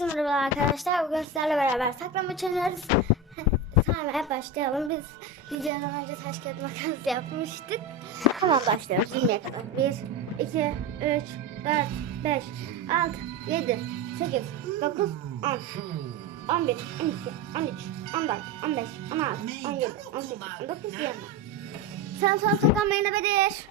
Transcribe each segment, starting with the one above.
Herkese merhaba arkadaşlar. Bugün sizlerle beraber saklambaç oynuyoruz. Saymaya başlayalım. Biz videodan önce taş kağıt makas yapmıştık. Hemen başlıyoruz 20'ye kadar. 1, 2, 3, 4, 5, 6, 7, 8, 9, 10, 11, 12, 13, 14, 15, 16, 17, 18, 19, 20. Sen son saklanmayı ne bedir?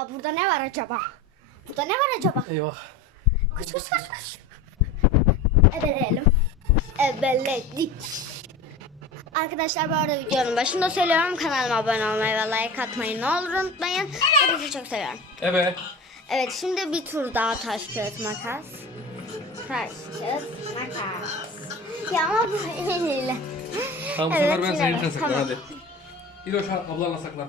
Aa burada ne var acaba? Burada ne var acaba? Eyvah. Koş koş koş koş. Ebeleyelim. Ebeledik. Arkadaşlar bu arada videonun başında söylüyorum. Kanalıma abone olmayı ve like atmayı ne olur unutmayın. Hepinizi çok seviyorum. Evet. Evet şimdi bir tur daha taş kağıt makas. Taş kağıt makas. Ya ama böyle. Tamam bu Evet, sefer ben senin yine için bak, saklan tamam. hadi. İroş ablanla saklan.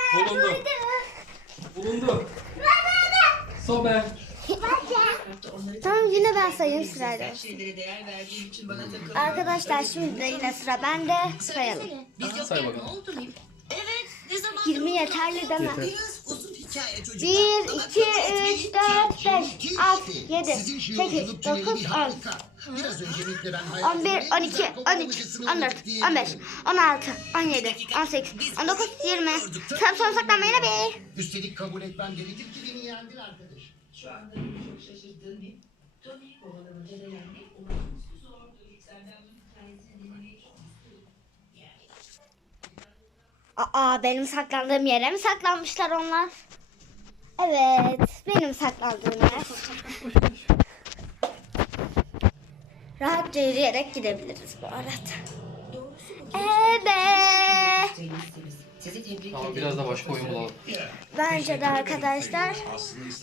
Bulundu. Bulundu. Sobe. Tamam yine ben sayayım sırayla. şeylere değer verdiğim için bana takıldın. Arkadaşlar şimdi de yine sıra bende. Sayalım. Biz Say bakalım. Evet, ne zaman? 20 yeterli deme. Yeter. Hikaye çocuklar. 1, Ama 2, kabul etmeyin 3, ki 4, 5, 6, 7, Sizin şu 8, yolculuk 9, tüneli 10, harika. Biraz öncelikle ben 11, hayatımın en 12, güzel 13, koklamasını 14, yedik diyebilirim. 15, 16, 17, 18, 19, 20. Sen son saklanmayı ne be? Üstelik kabul etmem gerekir ki beni yendin arkadaş. Şu anda beni çok şaşırttığın Nil. Tony kovalamaca da yenmek olağanüstü zordur. Senden bu hikayesini dinlemeyi çok isterim. Aa benim saklandığım yere mi saklanmışlar onlar? Evet benim saklandığım yer. Rahatça yürüyerek gidebiliriz bu arada. Evet. Sizi tebrik Tamam biraz da başka oyun bulalım. Bence de arkadaşlar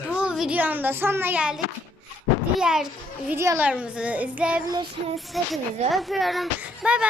bu videonun da sonuna geldik. Diğer videolarımızı izleyebilirsiniz. Hepinizi öpüyorum. Bay bay.